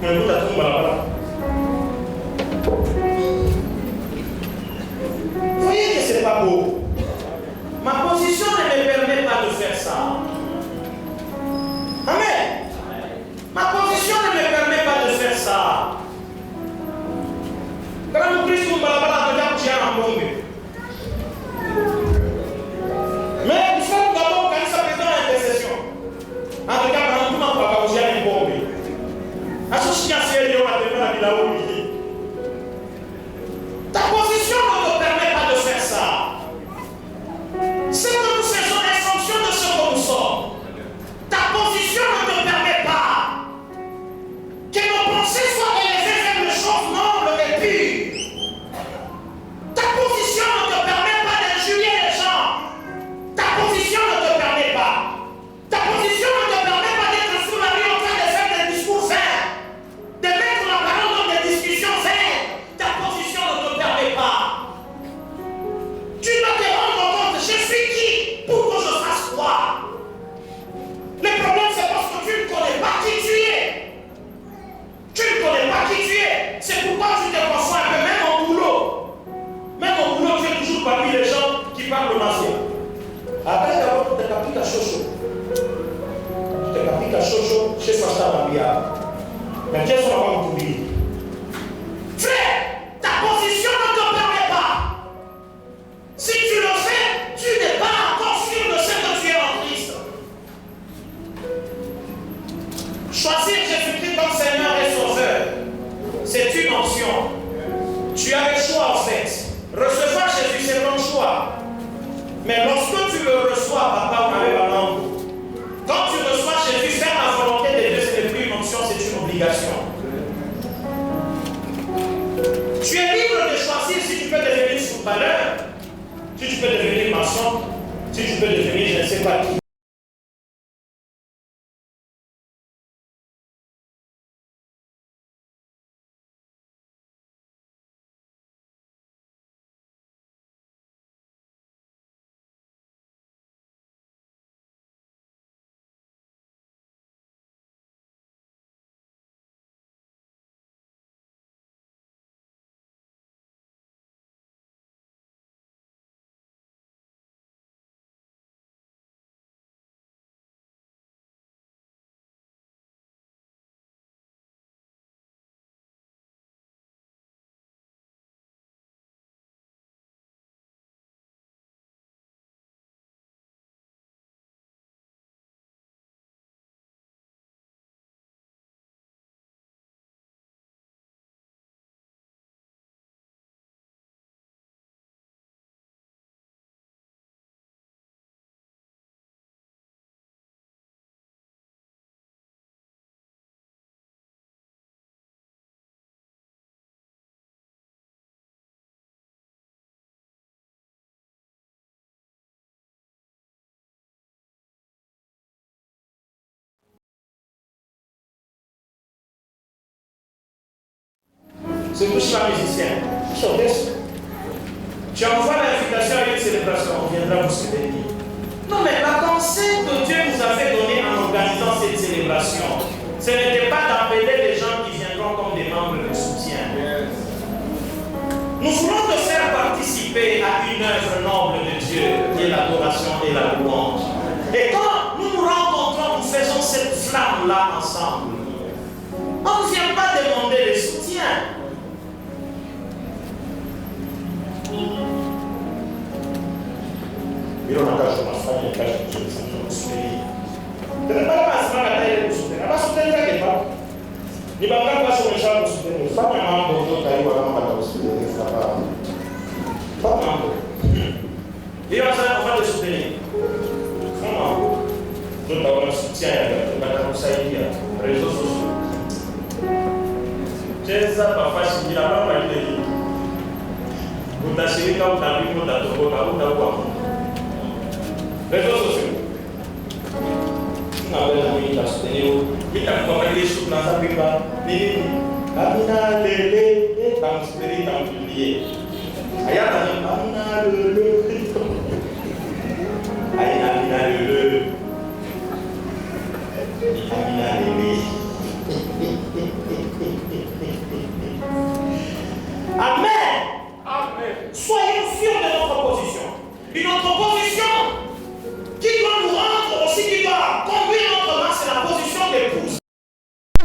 Mais vous êtes là. Vous voyez que c'est pas beau. Ma position ne me permet pas de faire ça. Amen. Ma position ne me permet pas de faire ça. Quand nous Christ nous balabala, nous avons tiré en bombe. Mais nous sommes d'abord quand ça présente l'intercession. En tout cas, pendant tout le monde, on va tiré en bombe. Associé à ce lieu, on va devenir la ville à Olivier. Ta position ne te permet pas de faire ça. Ce que nous faisons est fonction de ce que nous sommes. Ta position ne te permet pas que nos pensées soient élevées vers les choses nobles et pures. Ta position ne te permet pas d'injurier les gens. Ta position ne te permet pas. Ta position ne te permet pas d'être sous la rue en train de faire des discours vains, de mettre la parole dans des discussions vaines. Ta position ne te permet pas. Tu dois te rendre compte, je suis qui pour que je fasse quoi? Le problème, c'est parce que tu ne connais pas qui tu es. Tu ne connais pas qui tu es. C'est pourquoi tu te confonds un peu, même au boulot. Même au boulot, tu es toujours parmi les gens qui parlent de mafia. Après d'abord, tu te capites à Chocho. Tu te capites à Chocho chez Fasta Mabia. Mais qu'est-ce qu'on va t'oublier? Frère, ta position ne te permet pas. Si tu le fais, tu n'es pas encore sûr de ce que tu es en Christ. Choisir Jésus-Christ comme Seigneur et Sauveur, c'est une option. Tu as le choix en fait. Recevoir Jésus, c'est ton choix. Mais lorsque tu le reçois, papa, on avait la langue. Quand tu reçois Jésus, faire la volonté de Dieu, ce n'est plus une option, c'est une obligation. Tu es libre de choisir si tu peux devenir footballeur, si tu peux devenir maçon, si tu peux devenir je ne sais pas qui. C'est tout ça musicien. Tu envoies l'invitation à une célébration, on viendra vous soutenir. Non, mais la pensée que Dieu nous avait donnée en organisant cette célébration, ce n'était pas d'appeler les gens qui viendront comme des membres de soutien. Nous voulons te faire participer à une œuvre noble de Dieu, qui est l'adoration et la louange. Et quand nous nous rencontrons, nous faisons cette flamme-là ensemble. On ne vient pas demander le soutien. Io non lascio passare il caso di sostenere. Per la massima catena di sostenere, ma sostenere che fa? Di bambare qua sono lasciato sostenere. Fa una mano con tutta io la mamma da sostenere, fa una mano. Io non sarei fatto sostenere. Fa una mano. Tutta una sostiene, ma non sai via. Preso su. C'è stata facile la mamma di lì. Utashirika utabibu utatoboka utakuwa réseaux sociaux. Tunaweza kuita studio, nitakuangalia shughuli za kuimba nini? Amina lele, tamsubiri tamjulie. Ayana ni amina lele. Ayana amina lele. Amina lele.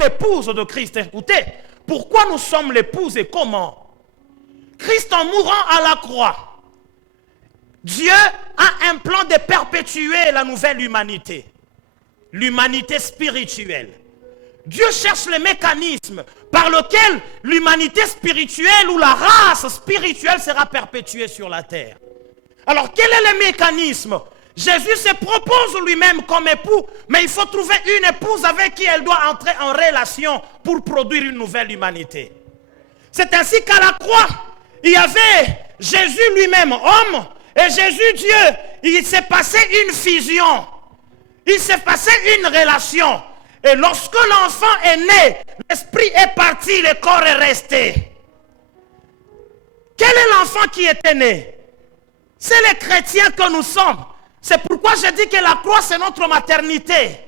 l'épouse de Christ. Écoutez, pourquoi nous sommes l'épouse et comment? Christ en mourant à la croix, Dieu a un plan de perpétuer la nouvelle humanité. L'humanité spirituelle. Dieu cherche le mécanisme par lequel l'humanité spirituelle ou la race spirituelle sera perpétuée sur la terre. Alors quel est le mécanisme? Jésus se propose lui-même comme époux, mais il faut trouver une épouse avec qui elle doit entrer en relation pour produire une nouvelle humanité. C'est ainsi qu'à la croix, il y avait Jésus lui-même, homme, et Jésus Dieu. Il s'est passé une fusion. Il s'est passé une relation. Et lorsque l'enfant est né, l'esprit est parti, le corps est resté. Quel est l'enfant qui était né? C'est les chrétiens que nous sommes. C'est pourquoi je dis que la croix, c'est notre maternité.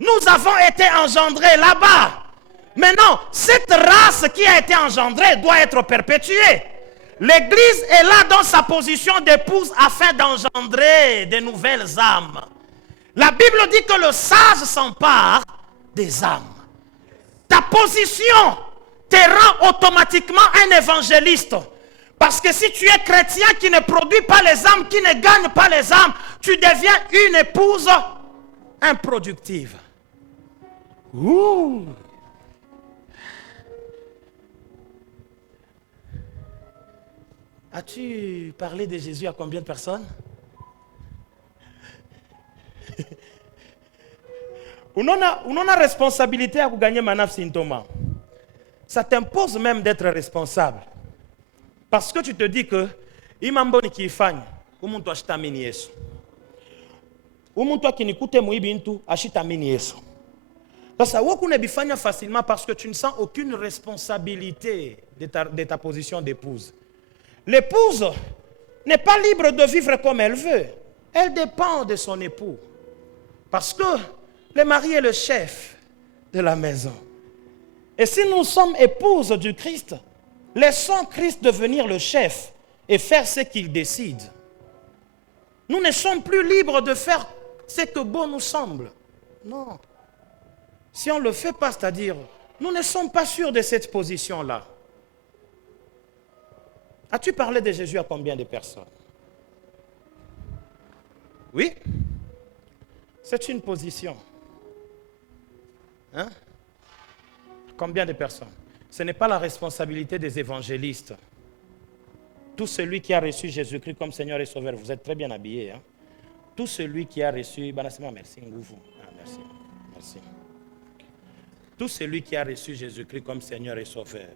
Nous avons été engendrés là-bas. Maintenant, cette race qui a été engendrée doit être perpétuée. L'Église est là dans sa position d'épouse afin d'engendrer de nouvelles âmes. La Bible dit que le sage s'empare des âmes. Ta position te rend automatiquement un évangéliste. Parce que si tu es chrétien qui ne produit pas les âmes, qui ne gagne pas les âmes, tu deviens une épouse improductive. Ouh. As-tu parlé de Jésus à combien de personnes? On a responsabilité à gagner manaf symptôme. Ça t'impose même d'être responsable. Parce que tu te dis que imamboni kifanya umuntu ashitamini Yesu. Umuntu akinikute muibintu ashitamini Yesu. Sasa woku nebifanya facilement parce que tu ne sens aucune responsabilité de ta position d'épouse. L'épouse n'est pas libre de vivre comme elle veut. Elle dépend de son époux. Parce que le mari est le chef de la maison. Et si nous sommes épouses du Christ, laissons Christ devenir le chef et faire ce qu'il décide. Nous ne sommes plus libres de faire ce que bon nous semble. Non. Si on ne le fait pas, c'est-à-dire, nous ne sommes pas sûrs de cette position-là. As-tu parlé de Jésus à combien de personnes? Oui. C'est une position. Hein? Combien de personnes? Ce n'est pas la responsabilité des évangélistes. Tout celui qui a reçu Jésus-Christ comme Seigneur et Sauveur, vous êtes très bien habillés. Hein? Tout celui qui a reçu... merci. Merci. Tout celui qui a reçu Jésus-Christ comme Seigneur et Sauveur,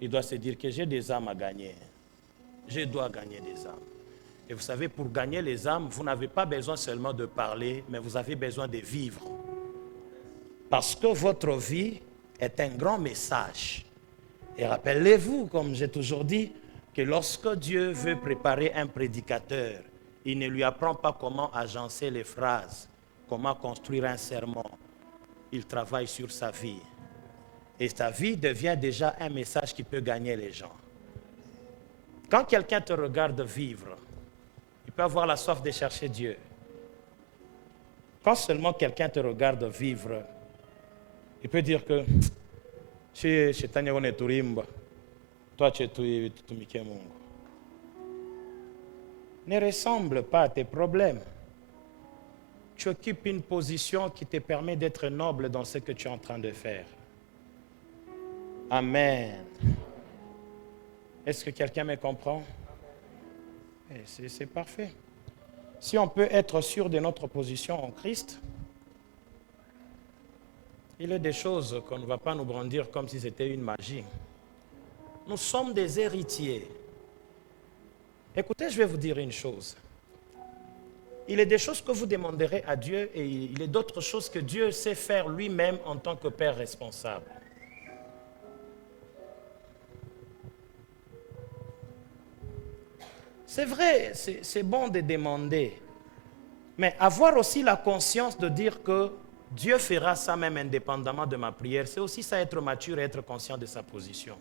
il doit se dire que j'ai des âmes à gagner. Je dois gagner des âmes. Et vous savez, pour gagner les âmes, vous n'avez pas besoin seulement de parler, mais vous avez besoin de vivre. Parce que votre vie est un grand message. Et rappelez-vous, comme j'ai toujours dit, que lorsque Dieu veut préparer un prédicateur, il ne lui apprend pas comment agencer les phrases, comment construire un sermon. Il travaille sur sa vie. Et sa vie devient déjà un message qui peut gagner les gens. Quand quelqu'un te regarde vivre, il peut avoir la soif de chercher Dieu. Quand seulement quelqu'un te regarde vivre, il peut dire que toi tu es Mungu. Ne ressemble pas à tes problèmes. Tu occupes une position qui te permet d'être noble dans ce que tu es en train de faire. Amen. Est-ce que quelqu'un me comprend? C'est parfait. Si on peut être sûr de notre position en Christ, il y a des choses qu'on ne va pas nous brandir comme si c'était une magie. Nous sommes des héritiers. Écoutez, je vais vous dire une chose. Il y a des choses que vous demanderez à Dieu et il y a d'autres choses que Dieu sait faire lui-même en tant que Père responsable. C'est vrai, c'est bon de demander, mais avoir aussi la conscience de dire que Dieu fera ça même indépendamment de ma prière, c'est aussi ça être mature et être conscient de sa position.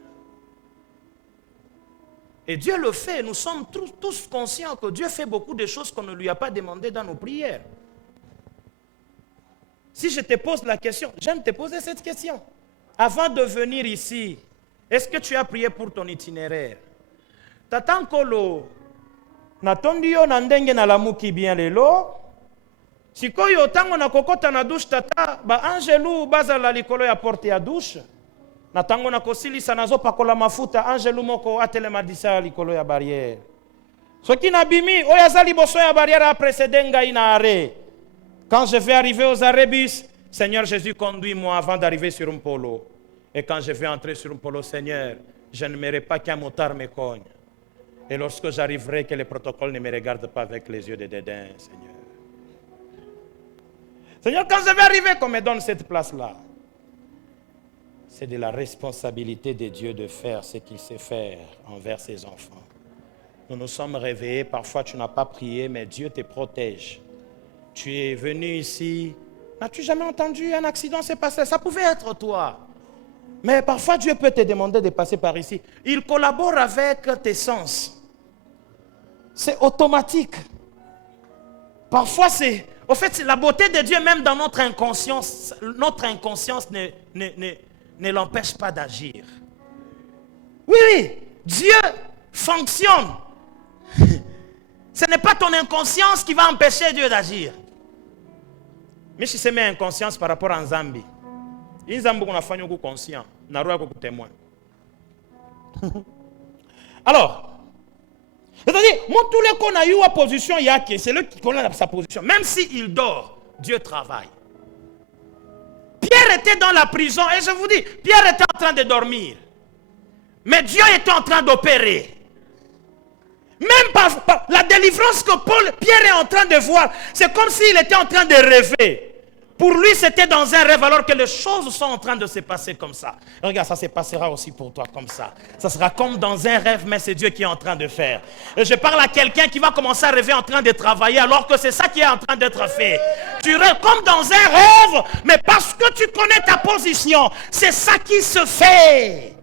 Et Dieu le fait, nous sommes tous conscients que Dieu fait beaucoup de choses qu'on ne lui a pas demandées dans nos prières. Si je te pose la question, j'aime te poser cette question. Avant de venir ici, est-ce que tu as prié pour ton itinéraire? Tata Nkolo, natondi yo na ndenge na lamuki bien lelo. Sikoyo tango na kokota na douche tata, ba angelu bazala likolo ya porte ya douche. Na tango na kosilisa nazo pakola mafuta, angelu moko atelema disa likolo ya barrière. Soki na bimi, oyaza liboso ya barrière a précédé ngai na arrêt. Quand je vais arriver aux arrêts bus, Seigneur Jésus, conduis-moi avant d'arriver sur un polo. Et quand je vais entrer sur un polo, Seigneur, je ne n'aimerais pas qu'un motard me cogne. Et lorsque j'arriverai, que les protocoles ne me regardent pas avec les yeux de dédain, Seigneur. Seigneur, quand je vais arriver, qu'on me donne cette place-là. C'est de la responsabilité de Dieu de faire ce qu'il sait faire envers ses enfants. Nous nous sommes réveillés, parfois tu n'as pas prié, mais Dieu te protège. Tu es venu ici, n'as-tu jamais entendu un accident s'est passé? Ça pouvait être toi. Mais parfois Dieu peut te demander de passer par ici. Il collabore avec tes sens. C'est automatique. Parfois c'est... Au fait, la beauté de Dieu, même dans notre inconscience ne l'empêche pas d'agir. Oui, oui, Dieu fonctionne. Ce n'est pas ton inconscience qui va empêcher Dieu d'agir. Mais si c'est ma inconscience par rapport à Nzambi, Nzambi qu'on a fait un conscient, n'a pas de témoin. Alors, c'est-à-dire, moi, tous les qu'on a eu à position, il y a qui, c'est lui qui connaît sa position. Même s'il dort, Dieu travaille. Pierre était dans la prison, et je vous dis, Pierre était en train de dormir. Mais Dieu était en train d'opérer. Même par la délivrance que Pierre est en train de voir, c'est comme s'il était en train de rêver. Pour lui, c'était dans un rêve, alors que les choses sont en train de se passer comme ça. Regarde, ça se passera aussi pour toi comme ça. Ça sera comme dans un rêve, mais c'est Dieu qui est en train de faire. Et je parle à quelqu'un qui va commencer à rêver en train de travailler, alors que c'est ça qui est en train d'être fait. Tu rêves comme dans un rêve, mais parce que tu connais ta position, c'est ça qui se fait.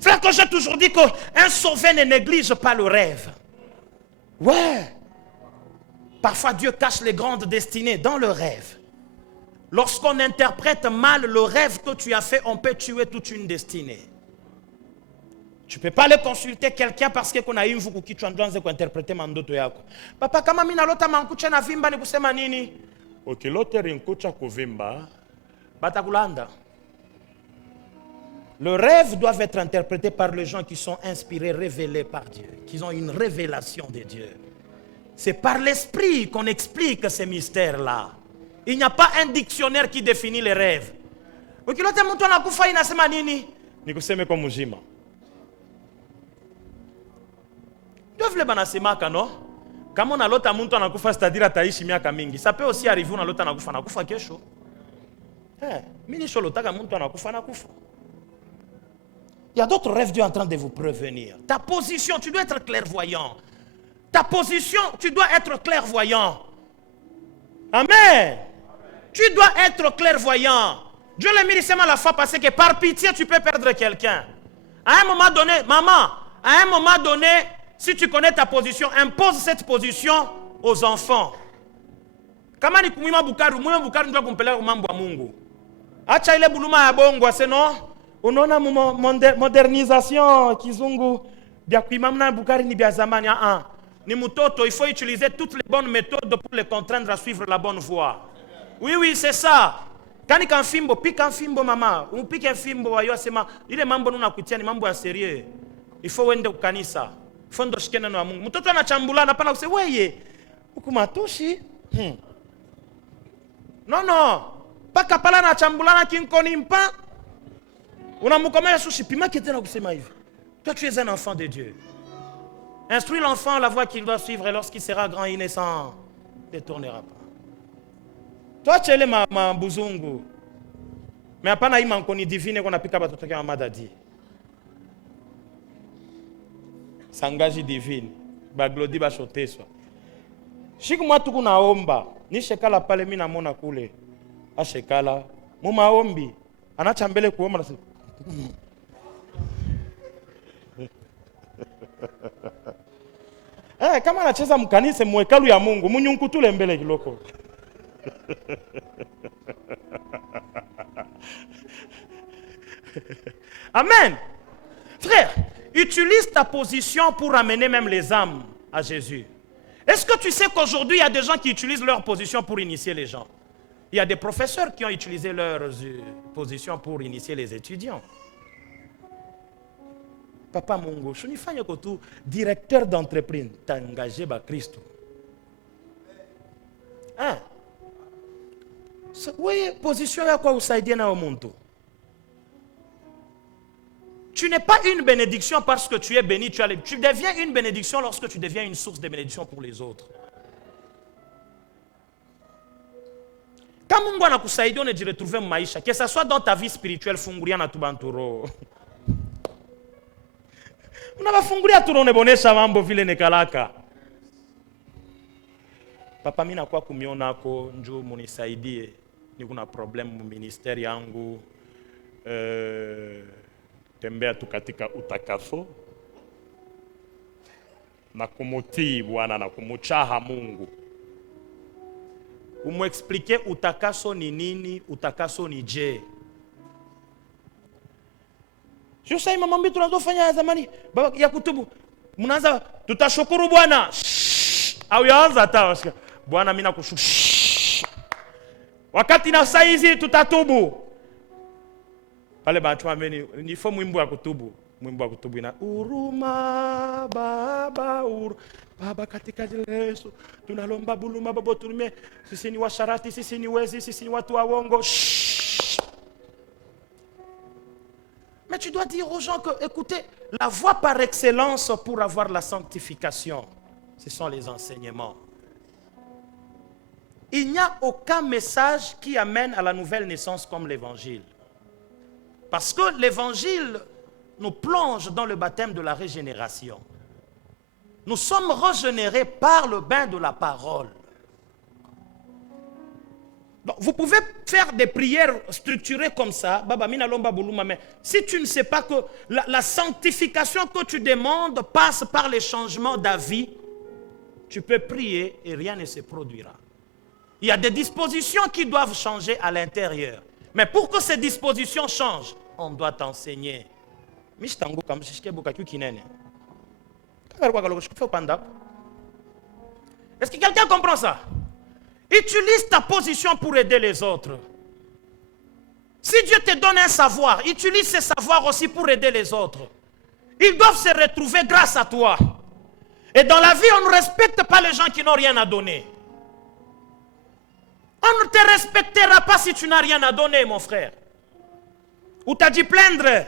C'est là que j'ai toujours dit qu'un sauvé ne néglige pas le rêve. Ouais. Parfois, Dieu cache les grandes destinées dans le rêve. Lorsqu'on interprète mal le rêve que tu as fait, on peut tuer toute une destinée. Tu ne peux pas aller consulter quelqu'un parce qu'on a eu une fois qui tu as interpréter mandoto yako. Papa, kama mimi nalota mankucha na vimba ni kusema nini? Ukilota rinkucha kuvimba, batakulanda. Le rêve doit être interprété par les gens qui sont inspirés, révélés par Dieu, qui ont une révélation de Dieu. C'est par l'esprit qu'on explique ces mystères-là. Il n'y a pas un dictionnaire qui définit les rêves. Ukilote mtu anakufa inasema nini? Nikuseme kwa mujima. Ndio vile banasemaka no? Kama unalota mtu anakufa c'est-à-dire ataishi miaka mingi. Ça peut aussi arriver unalota anakufa kesho. Mimi nisholotaka mtu anakufa. Il y a d'autres rêves, Dieu est en train de vous prévenir. Ta position, tu dois être clairvoyant. Ta position, tu dois être clairvoyant. Amen. Tu dois être clairvoyant. Dieu l'a mis seulement la fois passée que par pitié, tu peux perdre quelqu'un. À un moment donné, maman, à un moment donné, si tu connais ta position, impose cette position aux enfants. Kama ni kumwima bukaru ndio kumpeleka mambo ya Mungu. Acha ile buluma ya bongo, seno. Unaona modernisation kizungu bya kuimamna bukari ni bya zamani ni mutoto, il faut utiliser toutes les bonnes méthodes pour les contraindre à suivre la bonne voie. Oui, c'est ça. Kani kan fimbo, pika fimbo mama, upike fimbo wayo sema ile mambo unakutia ni mambo ya sérieux. Il faut wende kukanisa. Fondo shikena na Mungu. Mtoto anachambulana hapana kusema weye. Ukumatoshi? Non. Paka pala anachambulana kinkoni mpa. Unamukomea sushi pima kitena kusema hivi. Toi tu es un enfant de Dieu. Instruis l'enfant la voie qu'il doit suivre et lorsqu'il sera grand il ne s'en détournera pas. Toi tu es le mambuzungu. Mais hapana hii mankoni divine qu'on apika batoto kama madadi. Sangaji divine. Ba glodi ba shoteswa. Shiku mwatu kunaomba. Ni shekala pale mimi namona kule. Ashekala. Mu maombi. Anacha mbele kuomba nasema kama anacheza mkanise mwekalu ya Mungu, munyunkutule mbele kiloko. Amen. Frère, utilise ta position pour amener même les âmes à Jésus. Est-ce que tu sais qu'aujourd'hui, il y a des gens qui utilisent leur position pour initier les gens? Il y a des professeurs qui ont utilisé leur position pour initier les étudiants. Papa Mungo, je suis directeur d'entreprise, tu as engagé Christ. Hein? Oui, position à quoi vous aidez dans le monde. Tu n'es pas une bénédiction parce que tu es béni. Tu deviens une bénédiction lorsque tu deviens une source de bénédiction pour les autres. Quand Mungu anakusaidia on dit retrouver maisha, que ce soit dans ta vie spirituelle, funguria na tubanturo. Unabafungulia tunaonesha mambo vile nekalaka. Papa mimi nakuwa kumiona ako njoo munisaidie. Niko na problem mu ministeri yangu. Tembea tu katika utakaso na kumutii Bwana na kumuchaha Mungu. Umuexplique utakaso ni nini, utakaso ni je. Sio sasa mama mimi tunazofanya zamani baba ya kutubu. Mnaanza tutashukuru Bwana. Au yaanza hata Bwana mimi nakushukuru. Wakati na saa hizi tutatubu. Pale batu ameni ni fo mwimbo wa kutubu. Mwimbo wa kutubu ina huruma baba baba katika Yesu tunalomba buluma babo tunume sisi ni washarati sisi ni wezi sisi ni watu wa uongo. Mais tu dois dire aux gens que écoutez, la voie par excellence pour avoir la sanctification, ce sont les enseignements. Il n'y a aucun message qui amène à la nouvelle naissance comme l'évangile. Parce que l'évangile nous plonge dans le baptême de la régénération. Nous sommes régénérés par le bain de la parole. Donc, vous pouvez faire des prières structurées comme ça, mais si tu ne sais pas que la sanctification que tu demandes passe par les changements d'avis, tu peux prier et rien ne se produira. Il y a des dispositions qui doivent changer à l'intérieur. Mais pour que ces dispositions changent, on doit t'enseigner. Est-ce que quelqu'un comprend ça? Utilise ta position pour aider les autres. Si Dieu te donne un savoir, utilise ce savoir aussi pour aider les autres. Ils doivent se retrouver grâce à toi. Et dans la vie, on ne respecte pas les gens qui n'ont rien à donner. On ne te respectera pas si tu n'as rien à donner, mon frère. Ou t'as dit plaindre.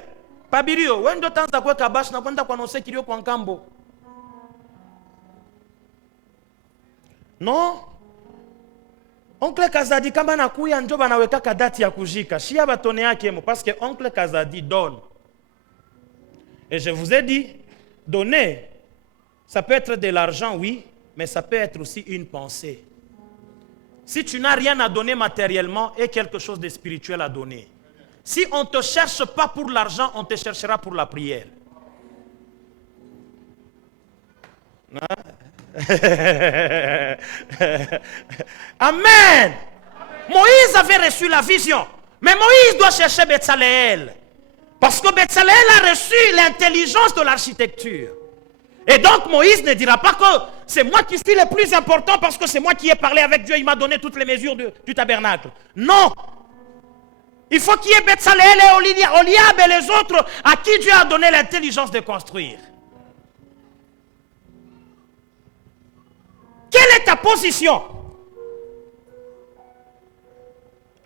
Pabirio, wendo tanza kwa kabash na kwenda kuanonse kilio kwa nkambo. Non. Oncle Kazadi kama nakuya njo banaweka kadati ya kujika. Shia batone yake mo parce que oncle Kazadi donne. Et je vous ai dit, donner, ça peut être de l'argent, oui, mais ça peut être aussi une pensée. Si tu n'as rien à donner matériellement et quelque chose de spirituel à donner. Si on ne te cherche pas pour l'argent, on te cherchera pour la prière. Amen. Moïse avait reçu la vision. Mais Moïse doit chercher Betsaleel. Parce que Betsaleel a reçu l'intelligence de l'architecture. Et donc Moïse ne dira pas que c'est moi qui suis le plus important parce que c'est moi qui ai parlé avec Dieu, il m'a donné toutes les mesures du tabernacle. Non. Il faut qu'il y ait Betsaleel et Oliab et les autres à qui Dieu a donné l'intelligence de construire. Quelle est ta position?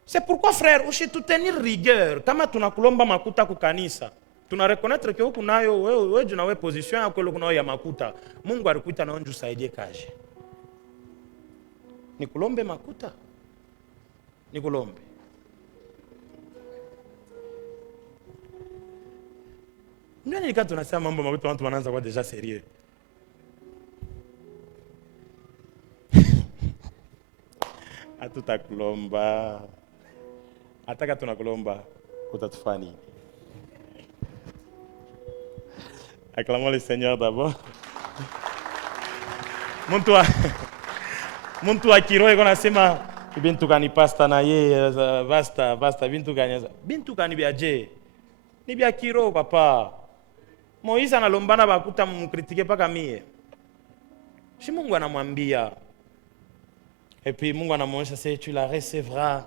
C'est pourquoi, frère, ushi tutenir rigueur. Kama tunakulomba makuta kukanisa. Tuna reconnaître que ukunayo wewe junawe position yako kunayo ya makuta. Mungu alikuita na onju saidie kaje. Nikulombe makuta. Nikulombe. Nani nika tunasema mambo makuta watu wanaanza kwa deja sérieux. Hatutakulomba. Ataka tunakulomba utatufani. Acclamons le Seigneur d'abord. Muntu akiro iko nasema bintu kani pasta na ye basta bintu kani biaje. Ni bia kiro papa. Moïse analombana bakuta mkritike paka mie. Si Mungu anamwambia. Et puis Mungu anamwonyesha c'est tu la recevras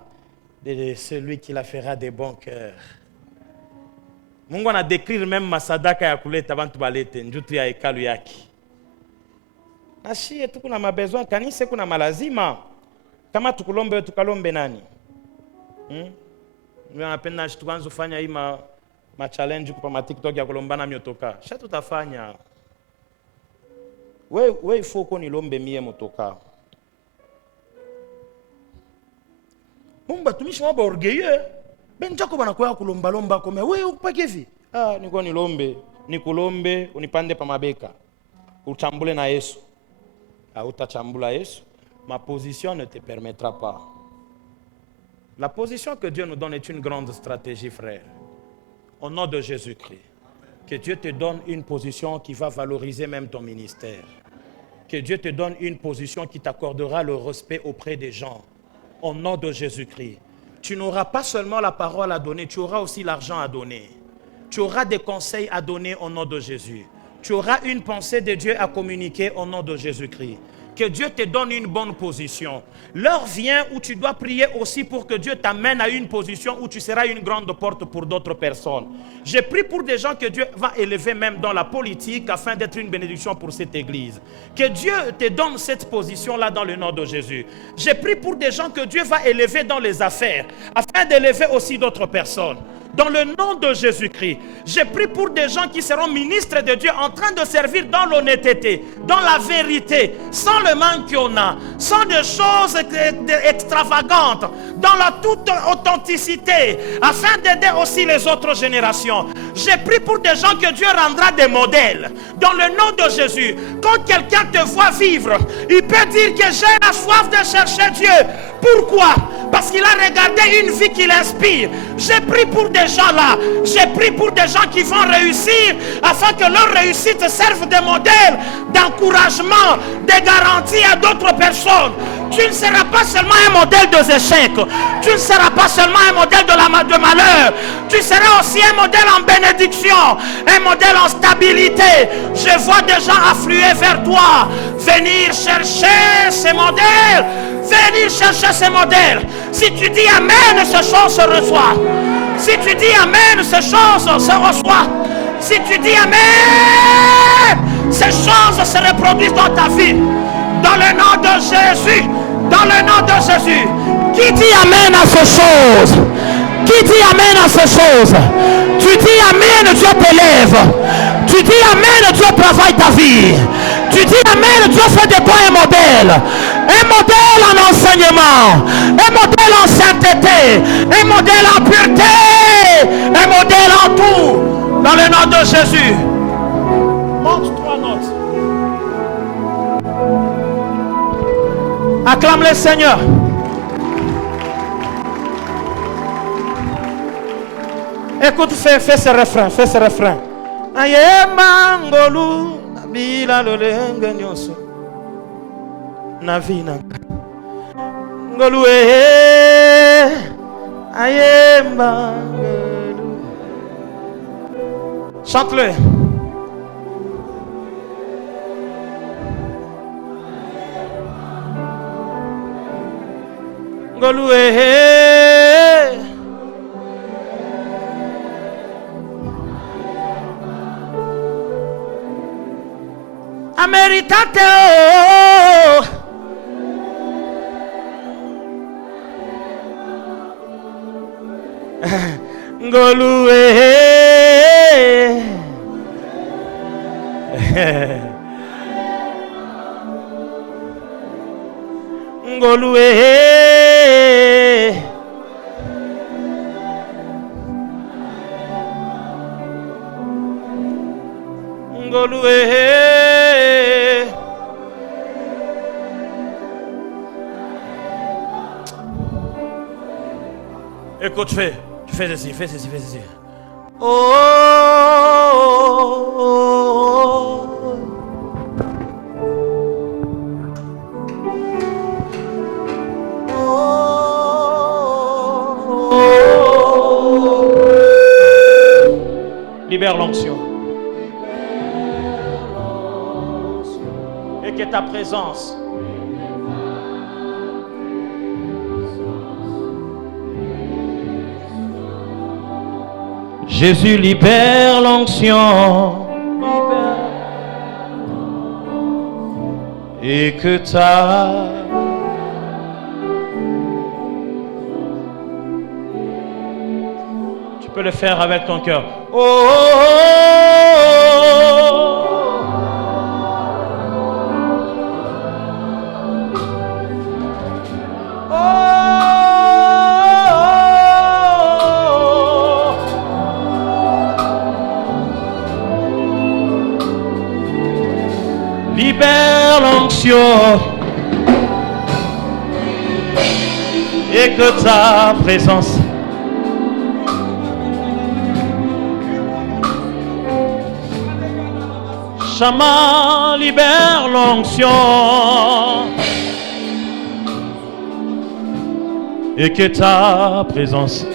de celui qui la fera de bon cœur. Mungu ana décrire même masadaka ya kuleta bantu balete njutu ya hekalu yake. Na shie tu kuna mabesoin kanisa kuna malazima. Kama tukulombe tukalombe nani? Napenda tuanze kufanya hii ma challenge kwa TikTok ya kulombana miotoka. Sasa tutafanya. Wewe ifoko nilombe mie motoka. Mungu batumishi waba orgueilleux. Benjako banakoya kulomba lomba kome. Wewe upake hivi. Niko nilombe, nikulombe unipande pa mabeka. Uchambule na Yesu. Utachambula Yesu. Ma position ne te permettra pas. La position que Dieu nous donne est une grande stratégie, frère. Au nom de Jésus-Christ. Que Dieu te donne une position qui va valoriser même ton ministère. Que Dieu te donne une position qui t'accordera le respect auprès des gens. Au nom de Jésus-Christ. Tu n'auras pas seulement la parole à donner, tu auras aussi l'argent à donner. Tu auras des conseils à donner au nom de Jésus. Tu auras une pensée de Dieu à communiquer au nom de Jésus-Christ. Que Dieu te donne une bonne position. L'heure vient où tu dois prier aussi pour que Dieu t'amène à une position où tu seras une grande porte pour d'autres personnes. J'ai prié pour des gens que Dieu va élever même dans la politique afin d'être une bénédiction pour cette église. Que Dieu te donne cette position-là dans le nom de Jésus. J'ai prié pour des gens que Dieu va élever dans les affaires afin d'élever aussi d'autres personnes. Dans le nom de Jésus-Christ, j'ai prié pour des gens qui seront ministres de Dieu en train de servir dans l'honnêteté, dans la vérité, sans le manque qu'on a, sans des choses extravagantes, dans la toute authenticité, afin d'aider aussi les autres générations. J'ai prié pour des gens que Dieu rendra des modèles. Dans le nom de Jésus, quand quelqu'un te voit vivre, il peut dire que j'ai la soif de chercher Dieu. Pourquoi? Parce qu'il a regardé une vie qui l'inspire. J'ai prié pour des gens là. J'ai prié pour des gens qui vont réussir afin que leur réussite serve de modèle, d'encouragement, de garantie à d'autres personnes. Tu ne seras pas seulement un modèle de échecs. Tu ne seras pas seulement un modèle de malheur. Tu seras aussi un modèle en bénédiction, un modèle en stabilité. Je vois des gens affluer vers toi, venir chercher ces modèles. Venir chercher ces modèles. Si tu dis Amen, ces choses se reçoivent. Si tu dis Amen, ces choses se reçoivent. Si tu dis Amen, ces choses se reproduisent dans ta vie. Dans le nom de Jésus. Dans le nom de Jésus. Qui dit Amen à ces choses? Qui dit Amen à ces choses? Tu dis Amen, Dieu t'élève. Tu dis Amen, Dieu travaille ta vie. Tu dis Amen, Dieu fait de toi un modèle. Un modèle en enseignement. Un modèle en sainteté. Un modèle en pureté. Un modèle en tout. Dans le nom de Jésus. Monte 3 notes. Acclame le Seigneur. Écoute, fais ce refrain. Fais ce refrain. Aye mangolu. Bila lolenga nyoso navina ngolue ayemba chante-le. Ngolue Ameritate Ngolue Ngolue Ngolue. Écoute, tu fais ceci. Oh, oh, oh. Oh, libère l'onction. Et que ta présence Jésus libère l'onction. Et que ta tu peux le faire avec ton cœur. Oh, oh, oh, oh. Libère l'onction et que ta présence Chama, libère l'onction et que ta présence.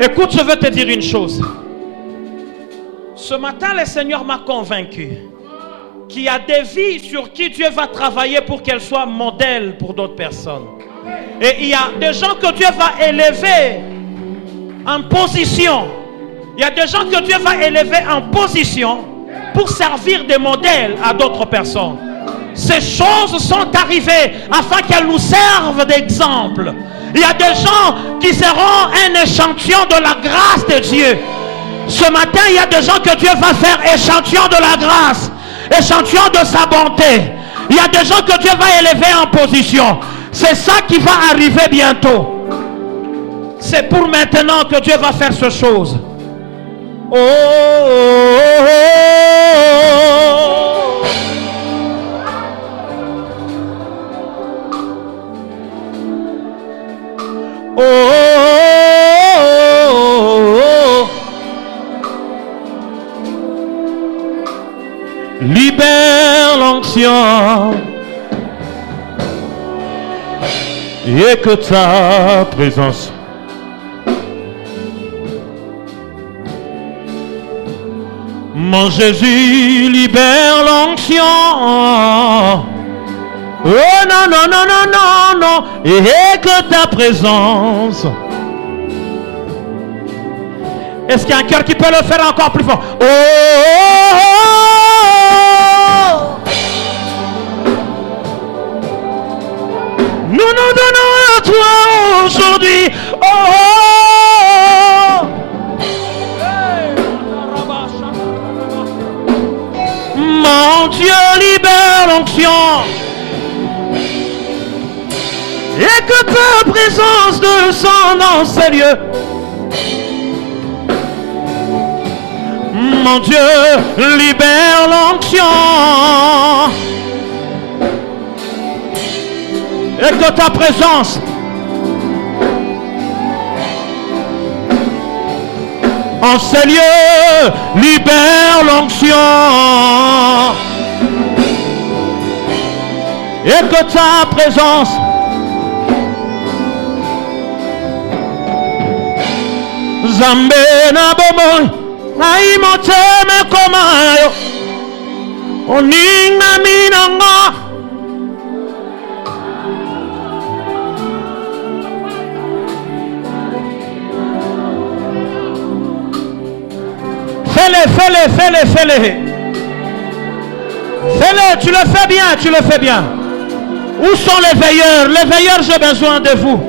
Écoute, je veux te dire une chose. Ce matin, le Seigneur m'a convaincu qu'il y a des vies sur qui Dieu va travailler pour qu'elles soient modèles pour d'autres personnes. Et il y a des gens que Dieu va élever en position. Il y a des gens que Dieu va élever en position pour servir de modèle à d'autres personnes. Ces choses sont arrivées afin qu'elles nous servent d'exemple. Il y a des gens qui seront un échantillon de la grâce de Dieu. Ce matin, il y a des gens que Dieu va faire échantillon de la grâce, échantillon de sa bonté. Il y a des gens que Dieu va élever en position. C'est ça qui va arriver bientôt. C'est pour maintenant que Dieu va faire ces choses. Oh, oh, oh, oh, oh. Libère l'onction et que ta présence mon Jésus libère l'onction. Oh non, non, non, non, non, non. Et que ta présence. Est-ce qu'il y a un cœur qui peut le faire encore plus fort? Oh, oh, oh. Nous nous donnons à toi aujourd'hui. Oh, oh. Mon Dieu libère l'onction et que ta présence descende dans ces lieux. Mon Dieu libère l'onction et que ta présence en ces lieux libère l'onction et que ta présence Zambé na bomoy aimote me komayo oning na minanga fais-le, tu le fais bien. Où sont les veilleurs? Les veilleurs, j'ai besoin de vous.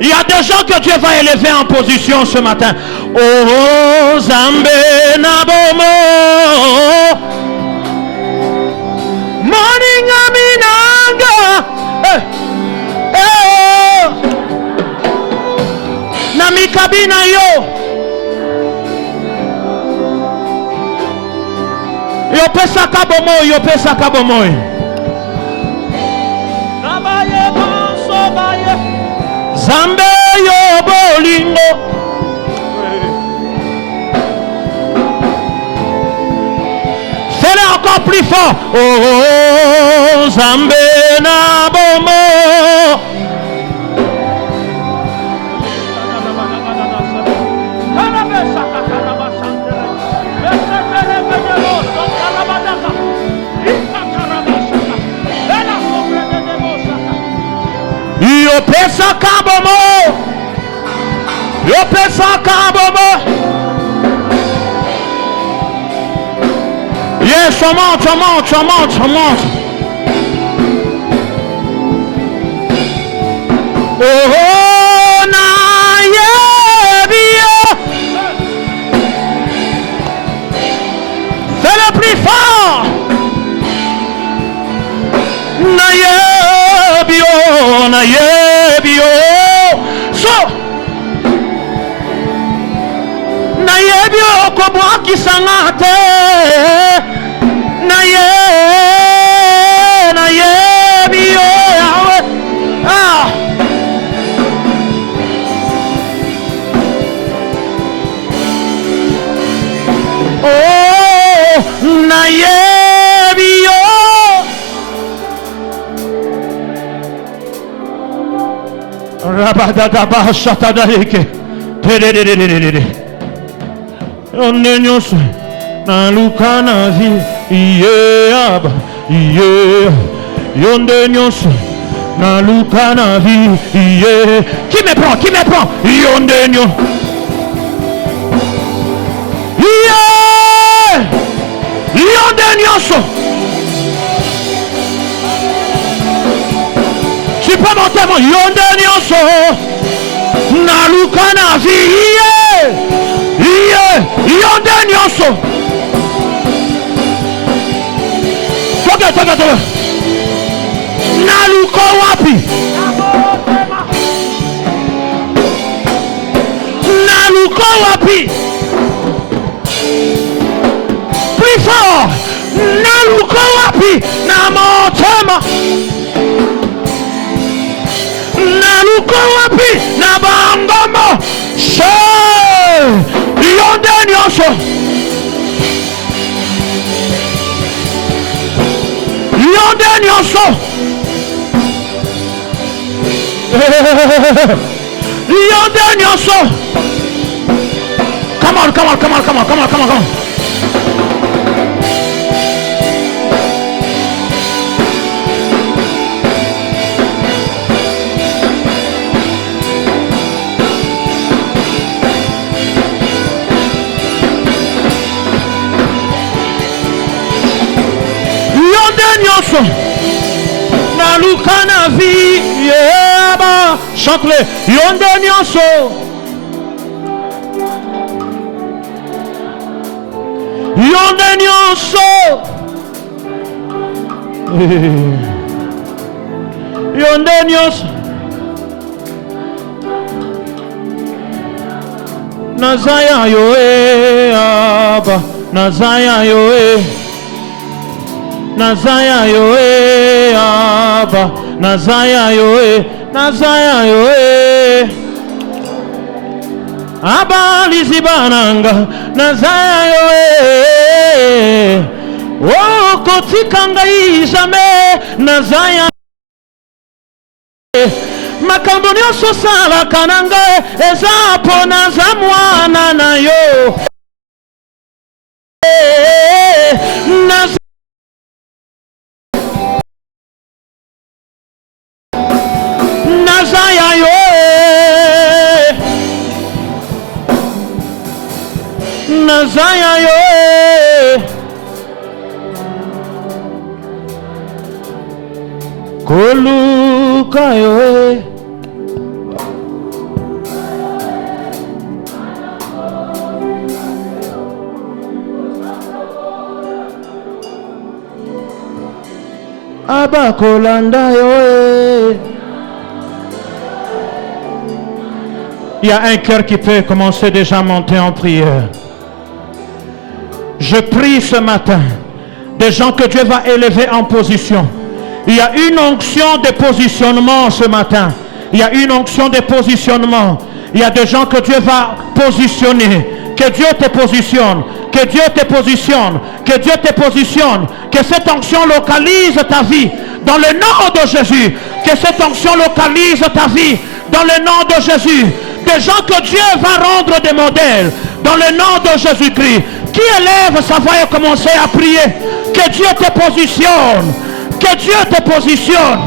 Il y a des gens que Dieu va élever en position ce matin. Oh, Zambé Nabomo. Morning Aminanga. Nami kabina yo. Yo pesa kabomoy. Nabaye banso baye. Zambe yo bolingo. Fais-le encore plus fort. Oh, Zambe na bomo. Yo pesa kambomo. Yo pesa kambomo. Yes, on monte. Oh, na yebio. C'est le plus fort. Na yebio. So. Na yebio ko bwaki sangate. Na yebio. Ah. Oh, na yebio. Rabadadaba shatadaleke. Tererererere. Onenyoso na lukana vi iyeba iye. Yondenyoso na lukana vi iye. Qui me prend? Yondenyo. Iye. Yondenyoso. Tu peux monter mon Yondenyoso. Na lukana vi iye. Yondenyoso. Toga. Naluko wapi? Naluko wapi? Plus fort. Naluko wapi? Namotema. Naluko wapi? Nabangomo. She. Yondenyoso. Yondenyoso. Yondenyoso. Come on. Yondenyoso. Nalukana vi yeba. Chante-le. Yondenyoso. Yondenyoso. Yondenyoso. Nazaya yoe aba. Nazaya yoe. Nazaya yoe aba. Nazaya yoe. Aba lizibananga. Nazaya yoe. Oh kotikanga jamais. Nazaya makambo nyonso sala kananga ezapo naza mwana na yo. Nazaya yoe. Nazaya yoe. Koluka yoe. Aba kolanda yoe. Il y a un cœur qui peut commencer déjà à monter en prière. Je prie ce matin des gens que Dieu va élever en position. Il y a une onction de positionnement ce matin. Il y a une onction de positionnement. Il y a des gens que Dieu va positionner. Que Dieu te positionne. Que Dieu te positionne. Que Dieu te positionne. Que cette onction localise ta vie. Dans le nom de Jésus. Que cette onction localise ta vie. Dans le nom de Jésus. Des gens que Dieu va rendre des modèles. Dans le nom de Jésus-Christ. Qui élève sa voix et commence à prier. Que Dieu te positionne. Que Dieu te positionne.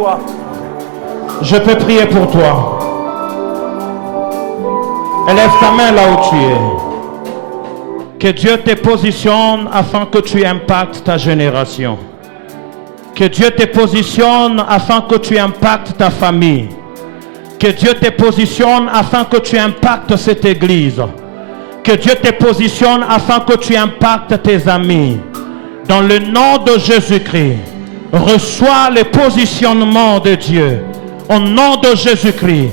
toi. Je peux prier pour toi. Élève ta main là où tu es. Que Dieu te positionne afin que tu impactes ta génération. Que Dieu te positionne afin que tu impactes ta famille. Que Dieu te positionne afin que tu impactes cette église. Que Dieu te positionne afin que tu impactes tes amis. Dans le nom de Jésus-Christ, reçois le positionnement de Dieu. Au nom de Jésus-Christ,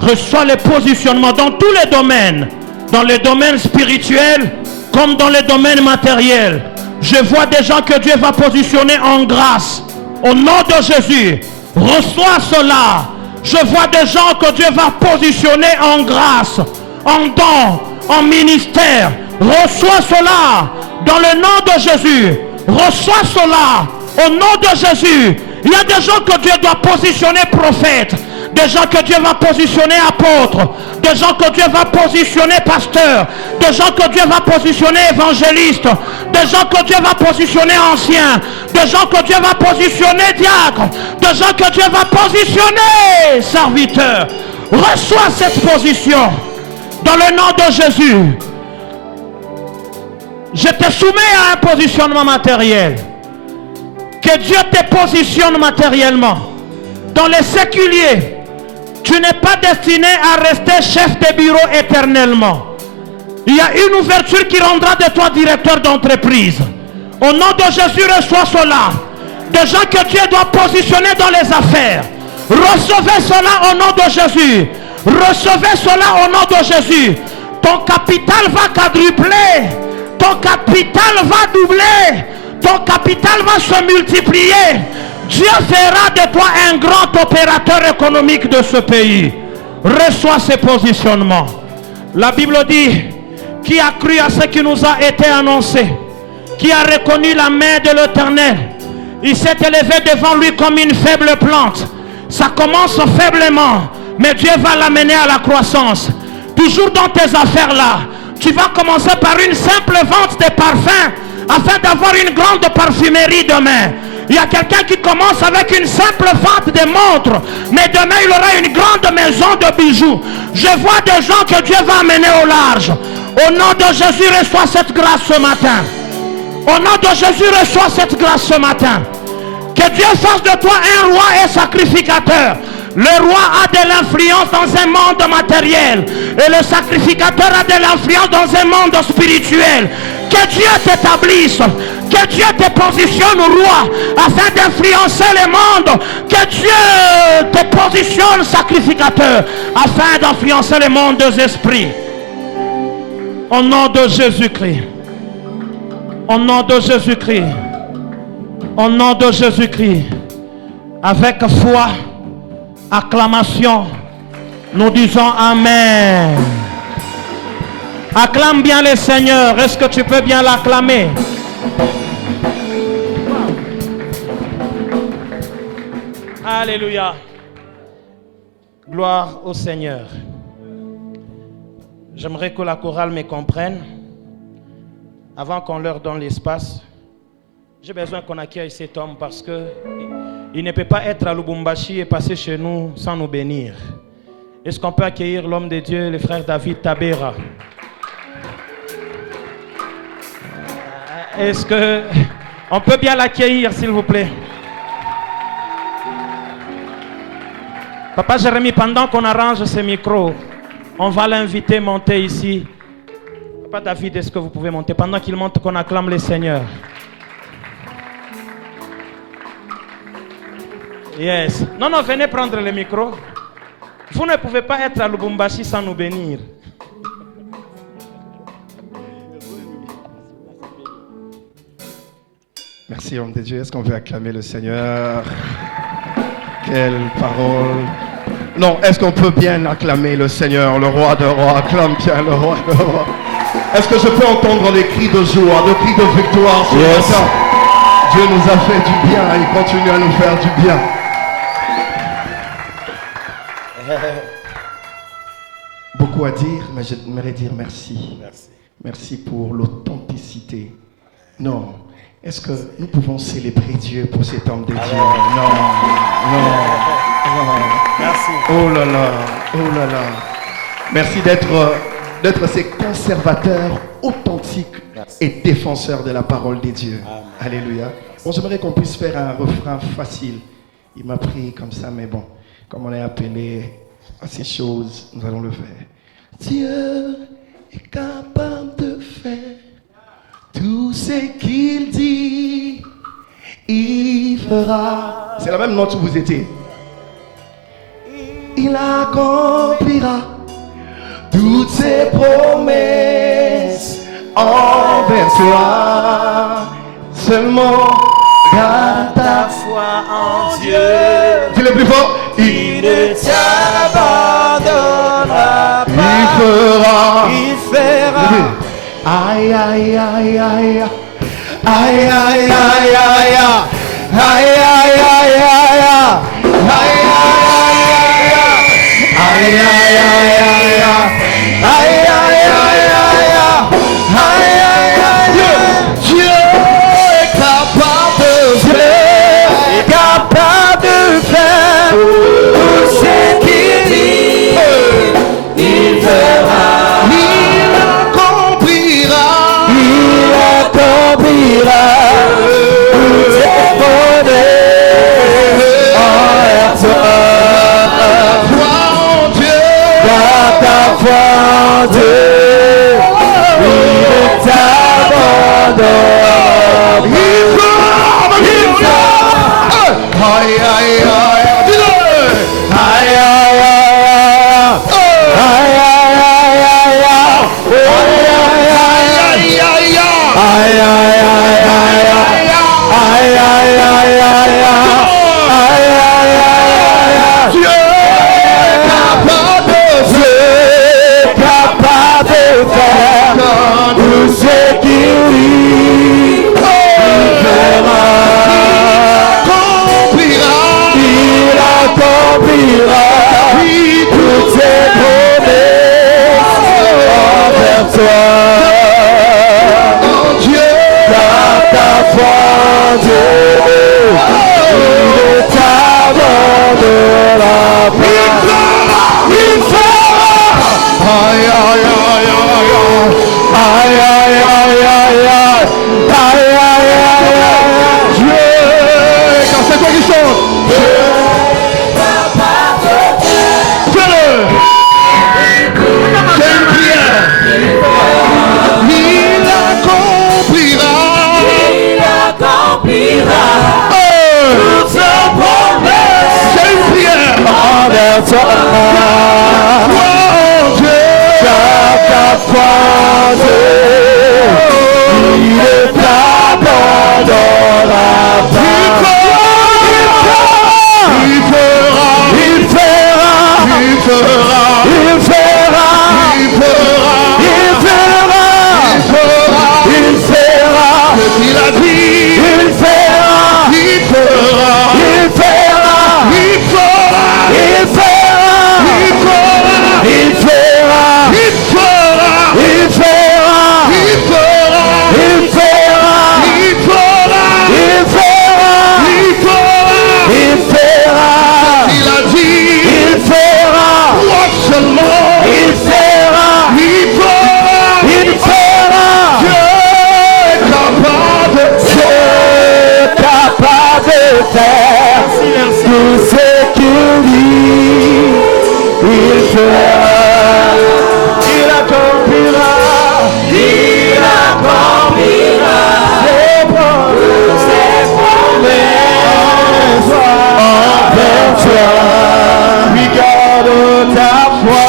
reçois le positionnement dans tous les domaines. Dans les domaines spirituels comme dans les domaines matériels. Je vois des gens que Dieu va positionner en grâce. Au nom de Jésus, reçois cela. Je vois des gens que Dieu va positionner en grâce, en don, en ministère. Reçois cela dans le nom de Jésus. Reçois cela au nom de Jésus. Il y a des gens que Dieu doit positionner prophètes, des gens que Dieu va positionner apôtres, des gens que Dieu va positionner pasteurs, des gens que Dieu va positionner évangélistes, des gens que Dieu va positionner anciens, des gens que Dieu va positionner diacres, des gens que Dieu va positionner serviteurs. Reçois cette position dans le nom de Jésus. Je te soumets à un positionnement matériel. Que Dieu te positionne matériellement. Dans les séculiers, tu n'es pas destiné à rester chef de bureau éternellement. Il y a une ouverture qui rendra de toi directeur d'entreprise. Au nom de Jésus, reçois cela. Des gens que Dieu doit positionner dans les affaires. Recevez cela au nom de Jésus. Recevez cela au nom de Jésus. Ton capital va quadrupler. Ton capital va doubler. Ton capital va se multiplier. Dieu fera de toi un grand opérateur économique de ce pays. Reçois ces positionnements. La Bible dit, qui a cru à ce qui nous a été annoncé, qui a reconnu la main de l'Éternel, il s'est élevé devant lui comme une faible plante. Ça commence faiblement, mais Dieu va l'amener à la croissance. Toujours dans tes affaires là, tu vas commencer par une simple vente de parfums afin d'avoir une grande parfumerie demain. Il y a quelqu'un qui commence avec une simple vente de montres, mais demain il aura une grande maison de bijoux. Je vois des gens que Dieu va amener au large. Au nom de Jésus, reçois cette grâce ce matin. Au nom de Jésus, reçois cette grâce ce matin. Que Dieu fasse de toi un roi et sacrificateur. Le roi a de l'influence dans un monde matériel et le sacrificateur a de l'influence dans un monde spirituel. Que Dieu t'établisse, que Dieu te positionne roi afin d'influencer le monde. Que Dieu te positionne sacrificateur afin d'influencer le monde des esprits. Au nom de Jésus-Christ. Au nom de Jésus-Christ. Au nom de Jésus-Christ. Avec foi, acclamation, nous disons Amen. Acclame bien le Seigneur. Est-ce que tu peux bien l'acclamer? Alléluia. Gloire au Seigneur. J'aimerais que la chorale me comprenne. Avant qu'on leur donne l'espace, j'ai besoin qu'on accueille cet homme parce que il ne peut pas être à Lubumbashi et passer chez nous sans nous bénir. Est-ce qu'on peut accueillir l'homme de Dieu, le frère David Tabera? Est-ce que on peut bien l'accueillir, s'il vous plaît? Papa Jérémie, pendant qu'on arrange ces micros, on va l'inviter à monter ici. Papa David, est-ce que vous pouvez monter pendant qu'il monte, qu'on acclame le Seigneur? Yes. Non, non, venez prendre le micro. Vous ne pouvez pas être à Lubumbashi sans nous bénir. Merci, homme de Dieu. Est-ce qu'on veut acclamer le Seigneur? Quelle parole. Non, est-ce qu'on peut bien acclamer le Seigneur, le roi de rois? Acclame bien le roi de rois. Est-ce que je peux entendre les cris de joie, les cris de victoire ce matin? Dieu nous a fait du bien, il continue à nous faire du bien. Beaucoup à dire, mais j'aimerais dire merci. Merci pour l'authenticité. Non, Est-ce que nous pouvons célébrer Dieu pour cet homme de Dieu? Non, non. Merci. Oh là là, oh là là. Merci d'être ces conservateurs authentiques et défenseurs de la parole de Dieu. Alléluia. Bon, j'aimerais qu'on puisse faire un refrain facile. Il m'a pris comme ça, mais bon, comme on est appelé à ces choses, nous allons le faire. Dieu est capable de faire tout ce qu'il dit, il fera. C'est la même note où vous étiez. Il accomplira toutes ses promesses envers toi. Seulement garde ta foi en Dieu. Dis le plus fort. Il ne t'abandonnera pas. Il fera. Il fera. Aïe aïe aïe aïe. Aïe aïe aïe aïe. Aïe aïe aïe aïe. Aïe aïe aïe aïe. Aïe aïe aïe aïe. Aïe aïe aïe. Dieu est capable de faire. Est capable de faire tout ce qu'il dit. Il fera. Il accomplira. Il accomplira toutes ses promesses envers toi. Foi en Dieu. Garde ta foi en Dieu. Il ne t'abandonnera pas. Il fera. Aïe aïe aïe. Dis-le. Aïe aïe aïe aïe. Aïe aïe aïe aïe. Aïe aïe aïe. Aïe aïe aïe aïe. Aïe aïe aïe aïe. Aïe aïe aïe. Dieu est capable de Dieu est capable de faire tout ce qu'il dit. Il fera. accomplira. Il accomplira toutes ses promesses envers toi. En Dieu. Garde ta foi en Dieu. Il ne t'abandonnera pas. Il fera. Aïe aïe aïe aïe. Aïe aïe aïe aïe aïe. Aïe aïe aïe aïe. Dieu. Quand c'est toi qui chante. Fais-le. C'est une prière. Il accomplira. Il accomplira Oh. toutes ses promesses C'est une prière. envers toi. Foi en Dieu. Garde ta foi en Dieu. Il ne t'abandonnera pas. Il fera. Il fera. Il fera. Il fera. Il fera. Il fera. Il fera. Il fera. Ce qu'il a dit. Il fera. Il fera. Il fera. Il fera. Il fera. Il fera. Il fera. Il fera. Il fera. Il fera. Il fera. Il fera. Il fera. Il fera. Il fera. Il a dit. Il fera. Moi seulement. Il fera. Il fera. Il fera. Dieu est capable. Dieu est capable de faire tout ce qu'il dit. Il fera. Il accomplira. Il accomplira ses promesses envers toi. Oui, garde ta foi.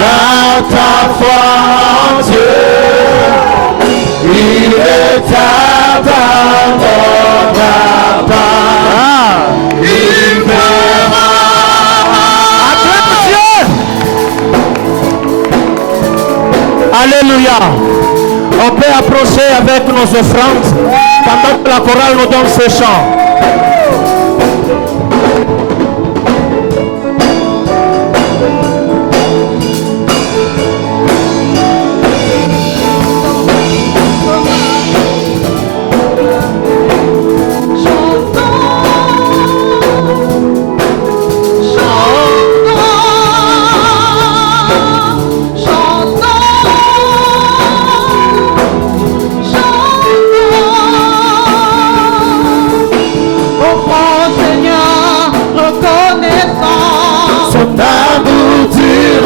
Garde ta foi en Dieu. Il ne t'abandonnera pas. Il fera. Acclame Dieu. Alléluia. On peut approcher avec nos offrandes pendant que la chorale nous donne ses chants.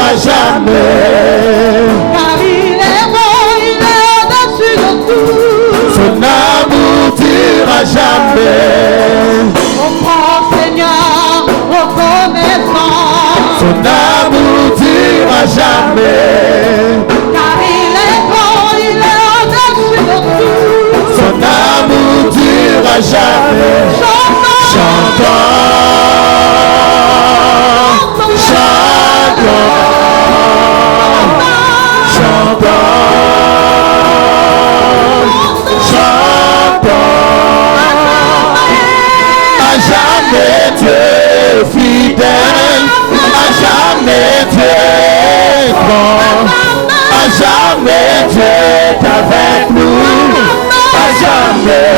à jamais. Car il est bon, il est au-dessus de tout. Son amour dure à jamais. On prend Seigneur, reconnaissant. Son amour dure à jamais. Car il est bon, il est au-dessus de tout. Son amour dure à jamais. Chantons. Jamais Dieu est avec nous, à jamais,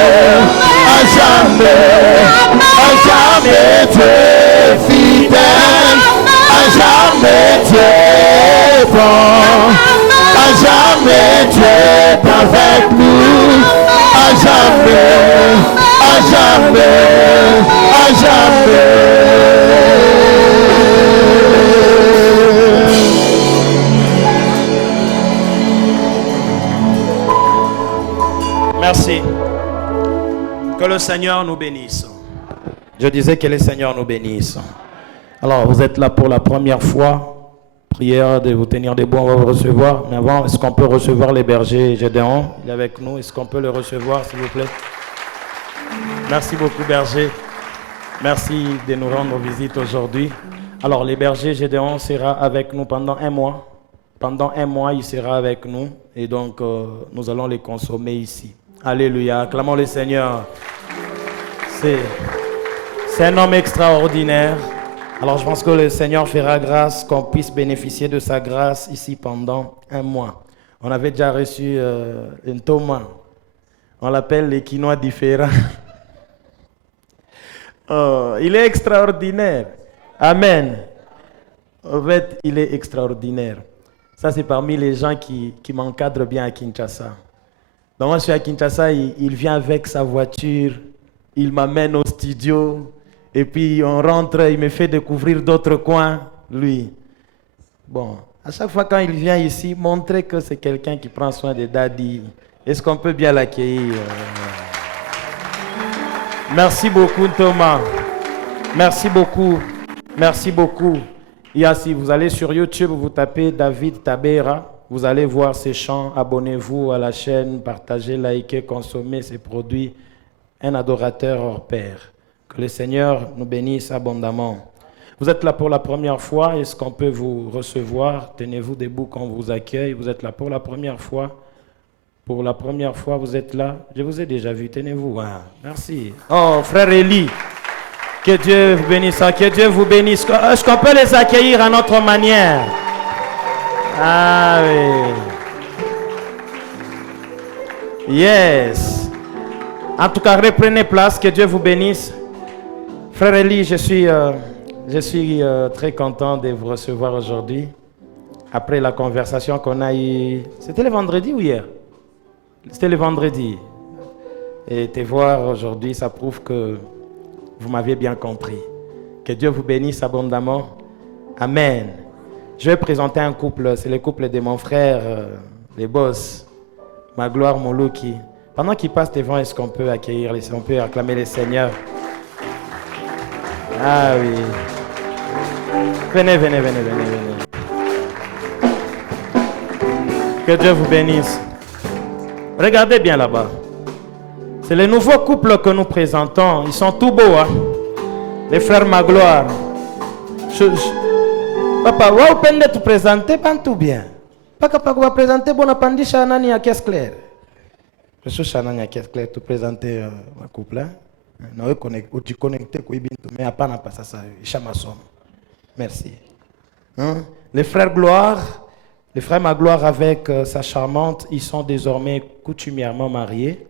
à jamais, à jamais Dieu est fidèle, à jamais Dieu est bon, à jamais Dieu est avec nous, à jamais, à jamais, à jamais. Merci. Que le Seigneur nous bénisse. Je disais que le Seigneur nous bénisse. Alors, vous êtes là pour la première fois. Prière de vous tenir debout, on va vous recevoir. Mais avant, est-ce qu'on peut recevoir les bergers Gédéon? Il est avec nous. Est-ce qu'on peut le recevoir, s'il vous plaît? Merci beaucoup, berger. Merci de nous rendre visite aujourd'hui. Alors, les bergers Gédéon sera avec nous pendant un mois. Pendant un mois, il sera avec nous. Et donc, nous allons les consommer ici. Alléluia. Acclamons le Seigneur. C'est un homme extraordinaire. Alors, je pense que le Seigneur fera grâce qu'on puisse bénéficier de sa grâce ici pendant un mois. On avait déjà reçu un Thomas. On l'appelle les Quinois différents. Oh, il est extraordinaire. Amen. En fait, il est extraordinaire. Ça, c'est parmi les gens qui m'encadrent bien à Kinshasa. Donc, moi, je suis à Kinshasa, il vient avec sa voiture, il m'amène au studio, et puis on rentre, il me fait découvrir d'autres coins, lui. Bon, à chaque fois quand il vient ici, montrer que c'est quelqu'un qui prend soin de Daddy. Est-ce qu'on peut bien l'accueillir? Merci beaucoup, Thomas. Merci beaucoup. Merci beaucoup. Et si vous allez sur YouTube, vous tapez David Tabera, vous allez voir ses chants. Abonnez-vous à la chaîne, partagez, likez, consommez ses produits. Un adorateur hors pair. Que le Seigneur nous bénisse abondamment. Vous êtes là pour la première fois. Est-ce qu'on peut vous recevoir? Tenez-vous debout quand on vous accueille. Vous êtes là pour la première fois. Pour la première fois, vous êtes là. Je vous ai déjà vu. Tenez-vous. Ah, merci. Oh, frère Élie. Que Dieu vous bénisse. Que Dieu vous bénisse. Est-ce qu'on peut les accueillir à notre manière? Ah oui. Yes. En tout cas, reprenez place. Que Dieu vous bénisse. Frère Élie, je suis très content de vous recevoir aujourd'hui. Après la conversation qu'on a eue. C'était le vendredi ou hier? C'était le vendredi. Et te voir aujourd'hui, ça prouve que vous m'avez bien compris. Que Dieu vous bénisse abondamment. Amen. Je vais présenter un couple. C'est le couple de mon frère, les boss. Magloire Moluki. Pendant qu'il passe devant, est-ce qu'on peut accueillir, on peut acclamer les seigneurs? Ah oui. Venez, venez, venez, venez, venez. Que Dieu vous bénisse. Regardez bien là-bas. C'est le nouveau couple que nous présentons. Ils sont tout beaux, hein? Les frères Magloire. Papa, vous pouvez te présenter, pas tout bien. Papa, vous va présenter, bon, appandi Chanani à caisse claire. Je suis Chanani à caisse claire, tu présenter un couple, hein? Non, tu connectes, mais à pas ça, Chamason. Merci. Hein? Les frères Gloire, les frères Magloire avec sa charmante, ils sont désormais coutumièrement mariés.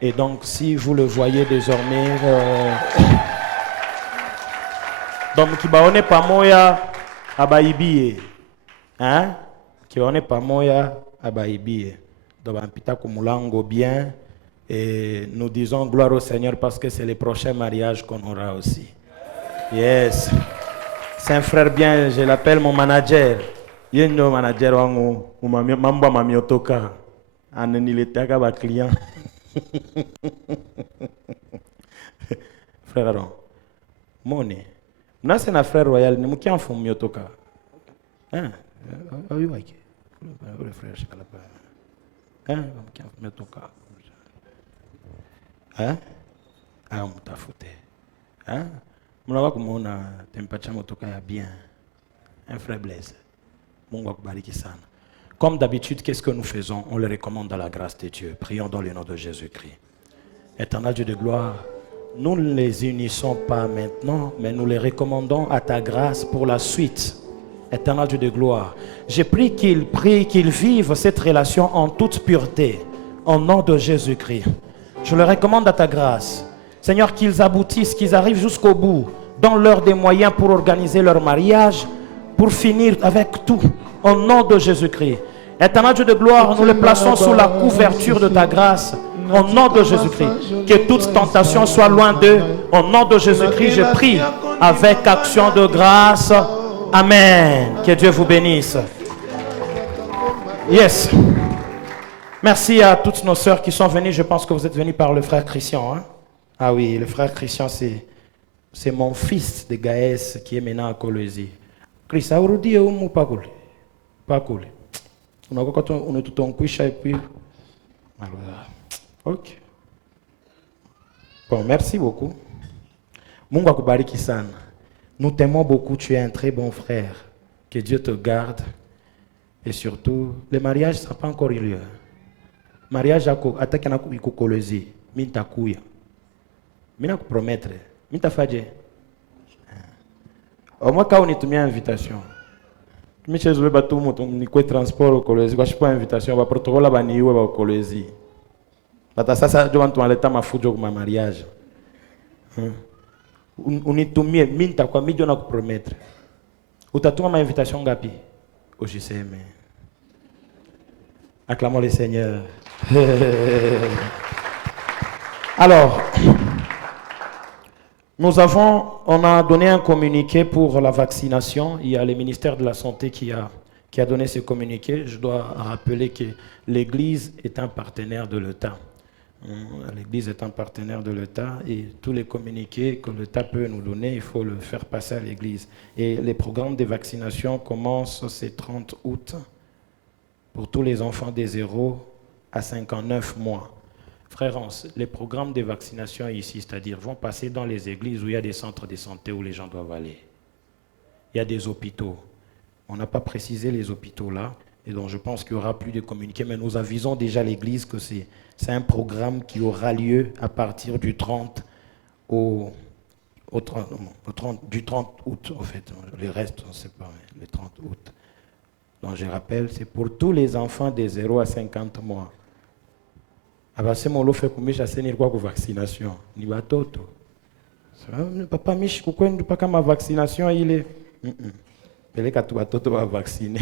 Et donc, si vous le voyez désormais, donc, qui va on est pas moya à Baïbie, hein? Qui on est pas moya à Baïbie. Donc, un pita kumulango bien. Et nous disons gloire au Seigneur parce que c'est le prochain mariage qu'on aura aussi. Yes. C'est un frère bien, je l'appelle mon manager. Ye ndo manager wangu mambo mamiotoka ananiletea ba client. Frère Aaron. Mone. Mnase na frère royal ni mkiamfu miotoka. Ayo wake. Le frère Shikalapa. Mkiamfu miotoka. Mtafute. Mnawa kumuona tempacha motoka ya bien. Un frère Blaise. Mungu akubariki sana. Comme d'habitude, qu'est-ce que nous faisons? On le recommande dans la grâce de Dieu. Prions dans le nom de Jésus-Christ. Éternel Dieu de gloire, nous ne les unissons pas maintenant, mais nous les recommandons à ta grâce pour la suite. Éternel Dieu de gloire, j'ai prié qu'ils vivent cette relation en toute pureté, au nom de Jésus-Christ. Je le recommande à ta grâce. Seigneur, qu'ils aboutissent, qu'ils arrivent jusqu'au bout, donne-leur des moyens pour organiser leur mariage, pour finir avec tout, au nom de Jésus-Christ. Éternel Dieu de gloire, nous les plaçons sous la couverture de ta grâce, au nom de Jésus-Christ. Que toute tentation soit loin d'eux, au nom de Jésus-Christ, je prie avec action de grâce. Amen. Que Dieu vous bénisse. Yes. Merci à toutes nos sœurs qui sont venues. Je pense que vous êtes venus par le frère Christian. Hein? Ah oui, le frère Christian, c'est mon fils de Gaès qui est maintenant à Colosie. Chris, aujourd'hui, on pas cool. Pas cool. On est tout en couche et puis. Ok. Bon, merci beaucoup. Mungu akubariki sana. Nous t'aimons beaucoup, tu es un très bon frère. Que Dieu te garde. Et surtout, le mariage, ça n'a pas encore eu lieu. Mariage, attaque na kukolozi. Minta kuya. Mina kupromettre. Minta faje. Au moins, quand on est mis à invitation. Michel Zoubé Batou, ni quoi transport au Colosie. Je ne sais pas invitation. Va protocole là-bas, ni où au Colosie. Ça, je vais l'état ma fouille ma mariage. On est tout mieux. Minta quoi, mi donne à promettre. Ou t'as tout ma invitation gapi. Au JCM. Acclamons le Seigneur. Alors, on a donné un communiqué pour la vaccination. Il y a le ministère de la Santé qui a donné ce communiqué. Je dois rappeler que l'Église est un partenaire de l'État. L'Église est un partenaire de l'État et tous les communiqués que l'État peut nous donner, il faut le faire passer à l'Église. Et les programmes de vaccination commencent ce 30 août pour tous les enfants de 0 à 59 mois. Frères, les programmes de vaccination ici, c'est-à-dire vont passer dans les églises où il y a des centres de santé où les gens doivent aller. Il y a des hôpitaux. On n'a pas précisé les hôpitaux là, et donc je pense qu'il y aura plus de communiqués, mais nous avisons déjà l'église que c'est un programme qui aura lieu à partir du 30 du 30 août, en fait. Le reste, on ne sait pas, le 30 août. Donc je rappelle, c'est pour tous les enfants de 0 à 50 mois. C'est mon lot fait combien j'ai ni quoi pour vaccination ni batoto. Papa Mich pourquoi pas ma vaccination il est. Peleka tu batoto va vacciner.